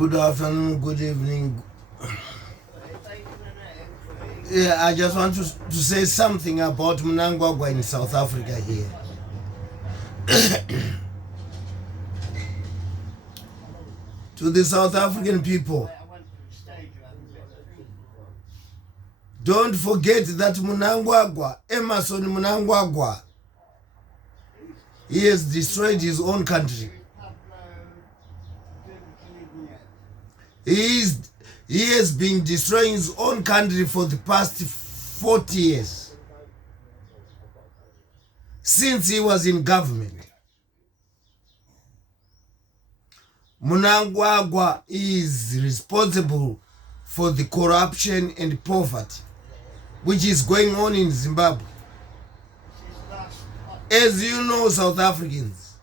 Good afternoon, good evening. Yeah, I just want to say something about Mnangagwa in South Africa here. To the South African people, don't forget that Mnangagwa, Emerson Mnangagwa, he has destroyed his own country. He has been destroying his own country for the past 40 years, since he was in government. Mnangagwa is responsible for the corruption and poverty which is going on in Zimbabwe. As you know, South Africans,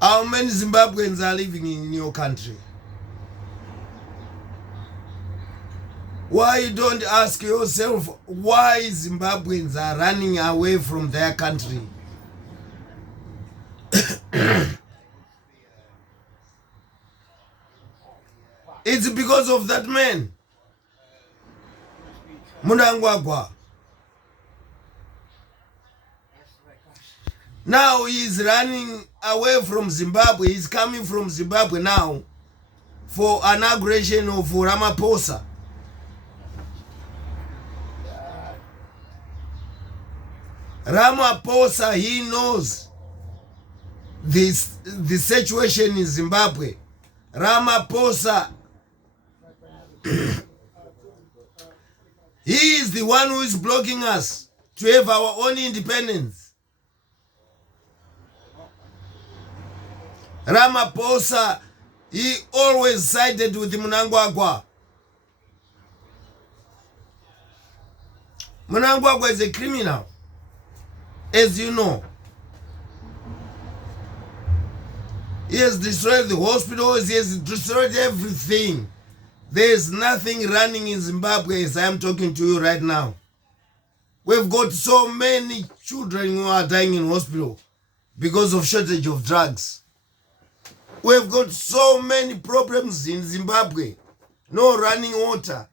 how many Zimbabweans are living in your country? Why you don't ask yourself why Zimbabweans are running away from their country? It's because of that man, Mnangagwa. Now he's running away from Zimbabwe. He's coming from Zimbabwe now for inauguration of Ramaphosa. Ramaphosa, he knows the situation in Zimbabwe. Ramaphosa, he is the one who is blocking us to have our own independence. Ramaphosa, he always sided with Mnangagwa. Mnangagwa is a criminal, as you know. He has destroyed the hospitals, he has destroyed everything. There is nothing running in Zimbabwe as I am talking to you right now. We've got so many children who are dying in hospital because of shortage of drugs. We've got so many problems in Zimbabwe. No running water.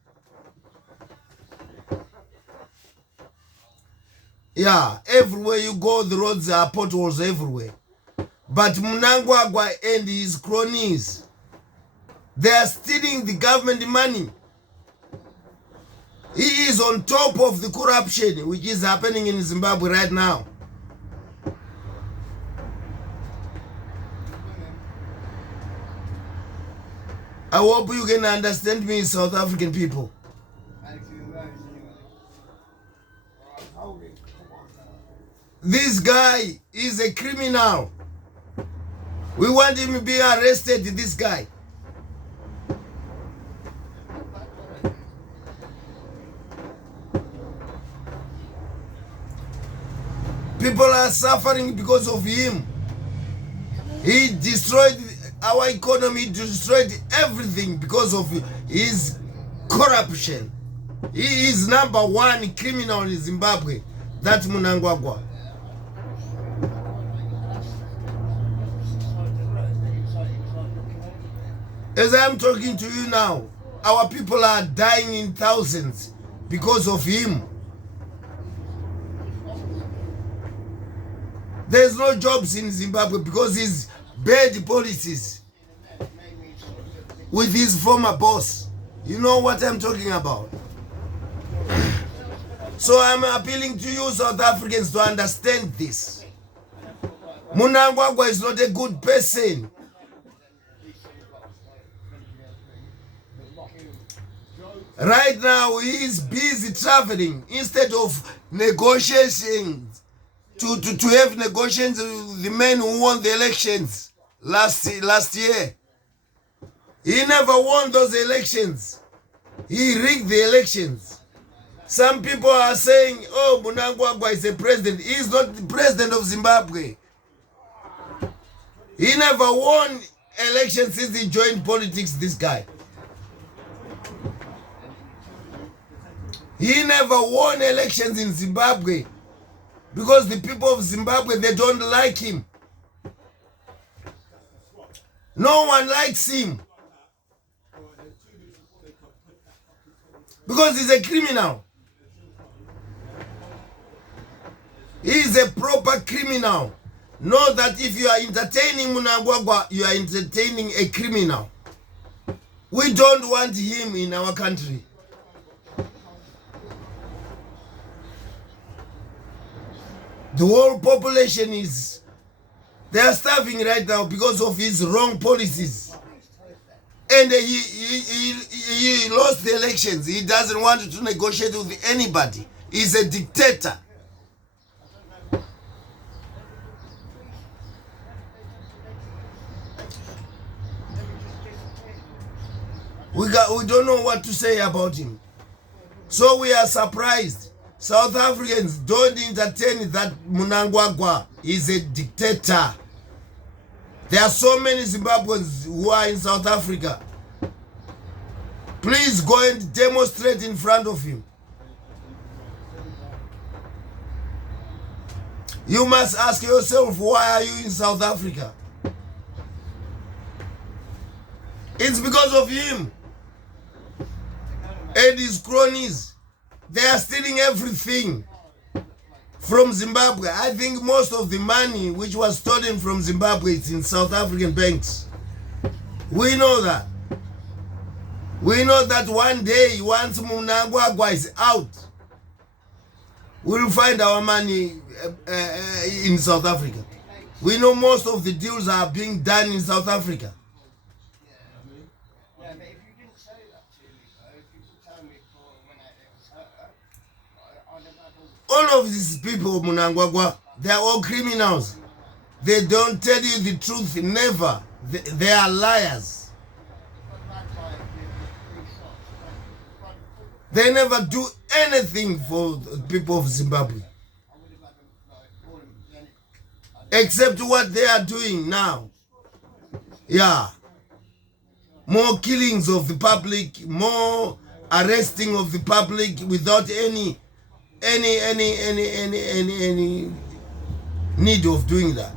Yeah, everywhere you go, the roads are potholes everywhere. But Mnangagwa and his cronies, they are stealing the government money. He is on top of the corruption which is happening in Zimbabwe right now. I hope you can understand me, South African people. This guy is a criminal. We want him to be arrested, this guy. People are suffering because of him. He destroyed our economy, destroyed everything because of his corruption. He is number one criminal in Zimbabwe. That's Mnangagwa. As I am talking to you now, our people are dying in thousands because of him. There's no jobs in Zimbabwe because his bad policies with his former boss. You know what I'm talking about. So I'm appealing to you, South Africans, to understand this. Mnangagwa is not a good person. Right now, he is busy traveling instead of negotiations to have negotiations with the men who won the elections last year. He never won those elections. He rigged the elections. Some people are saying, oh, Mnangagwa is a president. He is not the president of Zimbabwe. He never won elections since he joined politics, this guy. He never won elections in Zimbabwe because the people of Zimbabwe, they don't like him. No one likes him. Because he's a criminal. He is a proper criminal. Know that if you are entertaining Mnangagwa, you are entertaining a criminal. We don't want him in our country. The whole population they are starving right now because of his wrong policies. And he lost the elections. He doesn't want to negotiate with anybody. He's a dictator. We don't know what to say about him. So we are surprised. South Africans don't entertain that Mnangagwa is a dictator. There are so many Zimbabweans who are in South Africa. Please go and demonstrate in front of him. You must ask yourself, why are you in South Africa? It's because of him and his cronies. They are stealing everything from Zimbabwe. I think most of the money which was stolen from Zimbabwe is in South African banks. We know that. We know that one day, once Mnangagwa is out, we'll find our money in South Africa. We know most of the deals are being done in South Africa. All of these people, Mnangagwa, they are all criminals. They don't tell you the truth, never. They are liars. They never do anything for the people of Zimbabwe. Except what they are doing now. Yeah. More killings of the public, more arresting of the public without any need of doing that.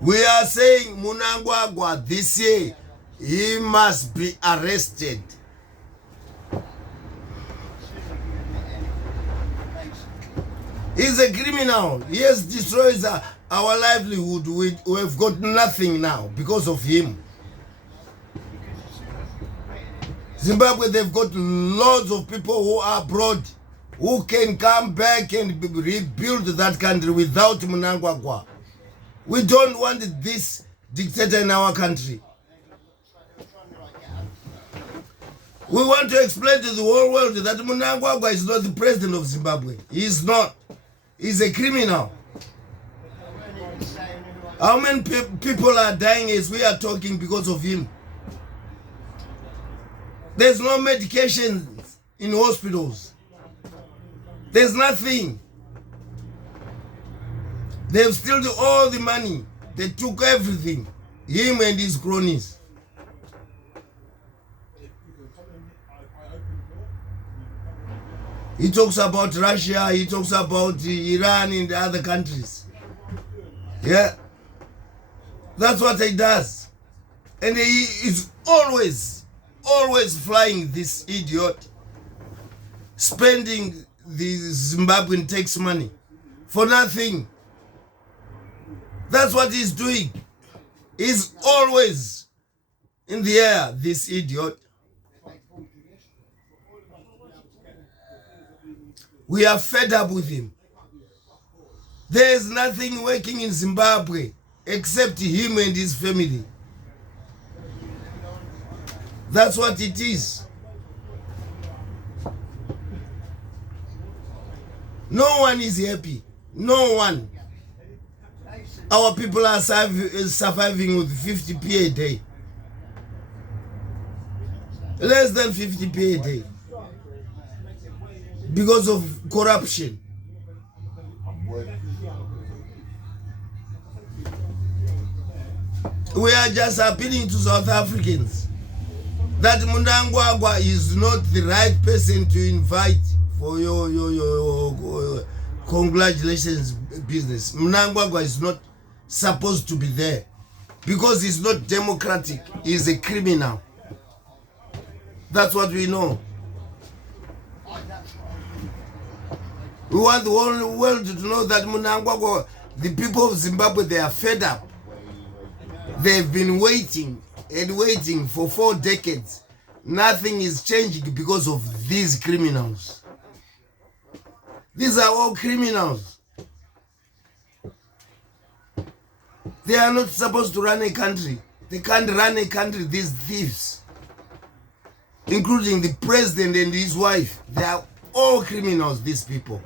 We are saying Mnangagwa this year, he must be arrested. He's a criminal. He has destroyed our livelihood. We have got nothing now because of him. Zimbabwe, they've got lots of people who are abroad who can come back and rebuild that country without Mnangagwa. We don't want this dictator in our country. We want to explain to the whole world that Mnangagwa is not the president of Zimbabwe. He is not. He's a criminal. How many people are dying as we are talking because of him? There's no medication in hospitals. There's nothing. They've stolen all the money. They took everything. Him and his cronies. He talks about Russia. He talks about Iran and the other countries. Yeah. That's what he does. And he is always flying this idiot, spending the Zimbabwean tax money for nothing. That's what he's doing. He's always in the air, this idiot. We are fed up with him. There is nothing working in Zimbabwe except him and his family. That's what it is. No one is happy. No one. Our people are surviving with 50p a day. Less than 50p a day. Because of corruption. We are just appealing to South Africans that Mnangagwa is not the right person to invite for your congratulations business. Mnangagwa is not supposed to be there. Because he's not democratic. He's a criminal. That's what we know. We want the whole world to know that Mnangagwa, the people of Zimbabwe, they are fed up. They've been waiting and waiting for 4 decades. Nothing is changing because of these criminals. These are all criminals. They are not supposed to run a country. They can't run a country, these thieves. Including the president and his wife. They are all criminals, these people.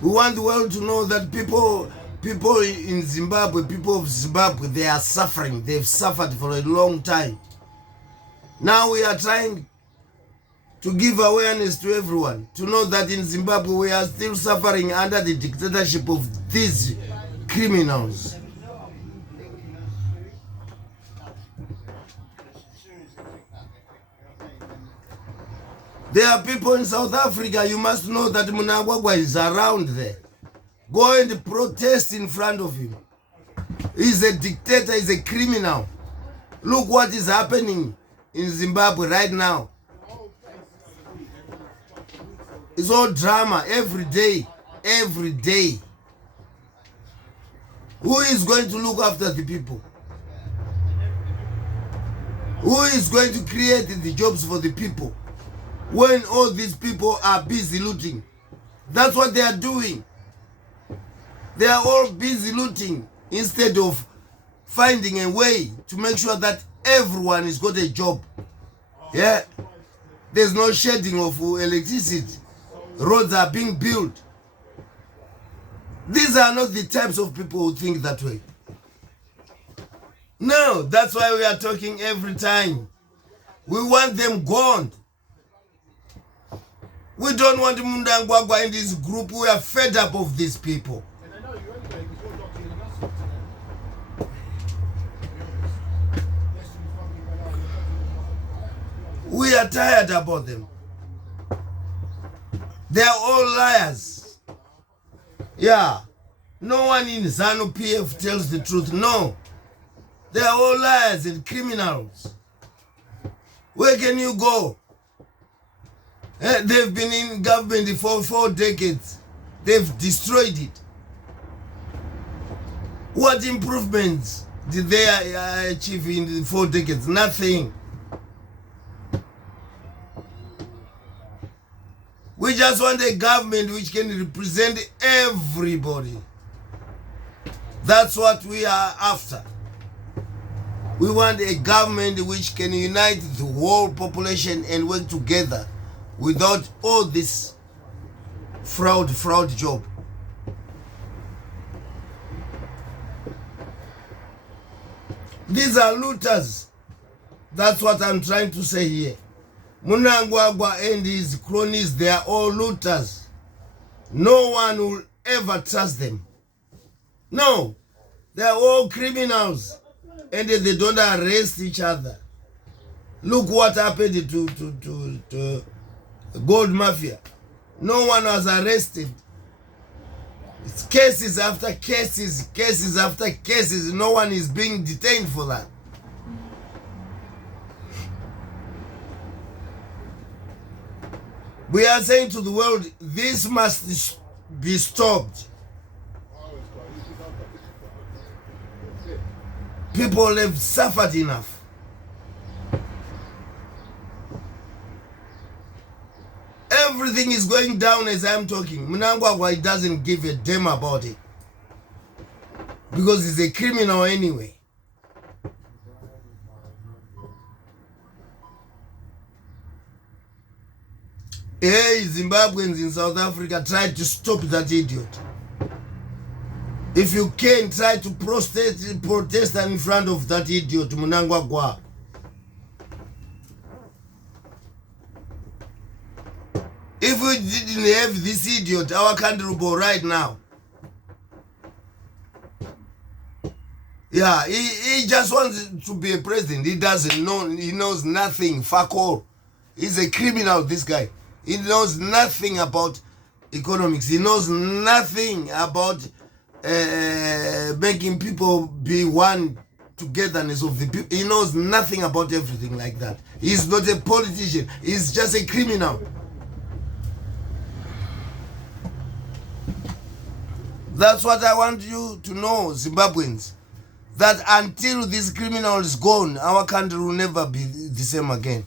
We want the world to know that people in Zimbabwe, people of Zimbabwe, they are suffering. They've suffered for a long time. Now we are trying to give awareness to everyone, to know that in Zimbabwe we are still suffering under the dictatorship of these criminals. There are people in South Africa, you must know that Mnangagwa is around there. Go and protest in front of him. He's a dictator, he's a criminal. Look what is happening in Zimbabwe right now. It's all drama every day, every day. Who is going to look after the people? Who is going to create the jobs for the people when all these people are busy looting? That's what they are doing. They are all busy looting instead of finding a way to make sure that everyone has got a job. Yeah, there's no shedding of electricity. Roads are being built. These are not the types of people who think that way. No, that's why we are talking every time. We want them gone. We don't want Mnangagwa in this group. We are fed up of these people. We are tired about them. They are all liars. Yeah. No one in ZANU PF tells the truth. No. They are all liars and criminals. Where can you go? They've been in government for 4 decades. They've destroyed it. What improvements did they achieve in the 4 decades? Nothing. We just want a government which can represent everybody. That's what we are after. We want a government which can unite the whole population and work together without all this fraud job. These are looters. That's what I'm trying to say here. Mnangagwa and his cronies, they are all looters. No one will ever trust them. No, they are all criminals, and they don't arrest each other. Look what happened to gold mafia. No one was arrested. It's cases after cases, cases after cases. No one is being detained for that. We are saying to the world, this must be stopped. People have suffered enough. Everything is going down as I'm talking. Mnangagwa doesn't give a damn about it. Because he's a criminal anyway. Hey, Zimbabweans in South Africa, try to stop that idiot. If you can, try to protest in front of that idiot, Mnangagwa. If we didn't have this idiot, our country would go right now. Yeah, he just wants to be a president. He doesn't know, he knows nothing, fuck all. He's a criminal, this guy. He knows nothing about economics. He knows nothing about making people be one, togetherness of the people. He knows nothing about everything like that. He's not a politician. He's just a criminal. That's what I want you to know, Zimbabweans. That until this criminal is gone, our country will never be the same again.